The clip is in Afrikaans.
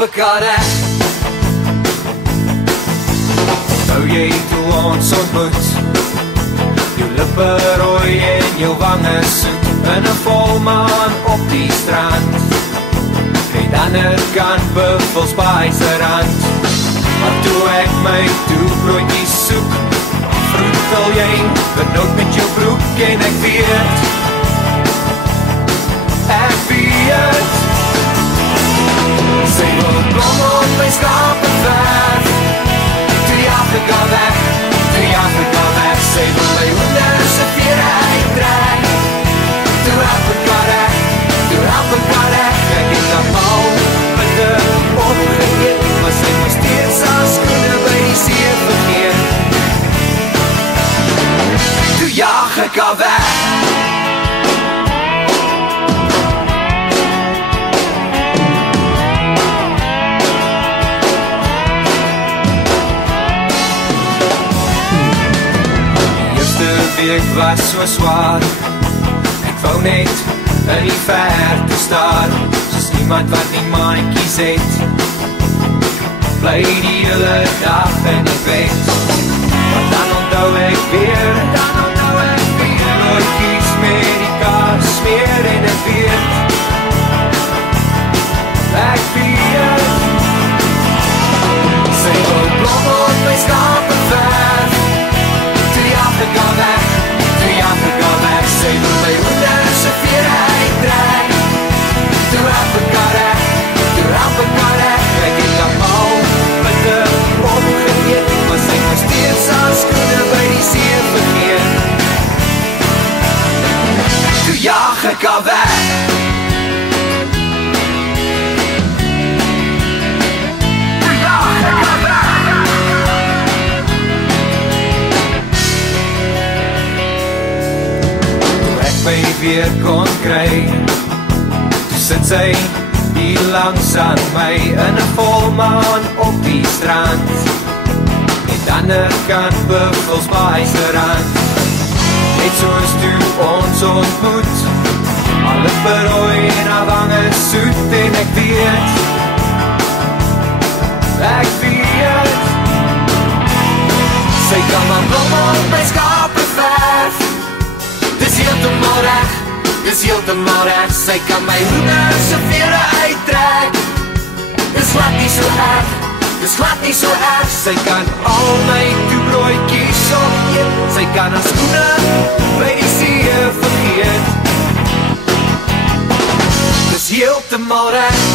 mekaar reg. Onthou jy toe ons ontmoet, jou lippe rooi en jou wange soet, in 'n volmaan op die strand. Aan die ander kant Buffelsbaai se rand. Maar toe ek my toebroodjies soek, vroetel jy benoud met jou broek en ek weet, sy wil blom op my skapenwerf. Toe Afrika weg, sy wil my hoender se vere uittrek. Toe Afrika reg, ek het al bitte opgegeet, maar sy moes steeds haar skoene by die see vergeet. Toe jaag ek haar weg. Ek was so swaar, ek wou net in die verte staar, soos iemand wat nie maatjies het. Bly die hele dag in die bed, maar dan onthou ek weer, broodjies met die kaas smeer en ek weet, sy wil blom op my skapenwerf. Toe Afrika weg, sy wil my hoender se vere uittrek. Toe Afrika reg, ek het al bitte opgegeet, maar sy moes steeds haar skoene by die see vergeet. Toe jaag ek haar weg. My weer kon kry, toe sit sy hier langs aan my, in 'n volmaan op die strand. En aan die ander kant Buffelsbaai se rand. Net soos toe ons ontmoet, al lippe rooi en haar wange soet, en ek weet, sy kan maar blom op my skapenwerf. Dis heeltemal reg, sy kan my hoender se vere uittrek. Dis glad nie so erg, sy kan al my toebroodjies opeet, sy kan haar skoene by die see vergeet. Dis heeltemal reg.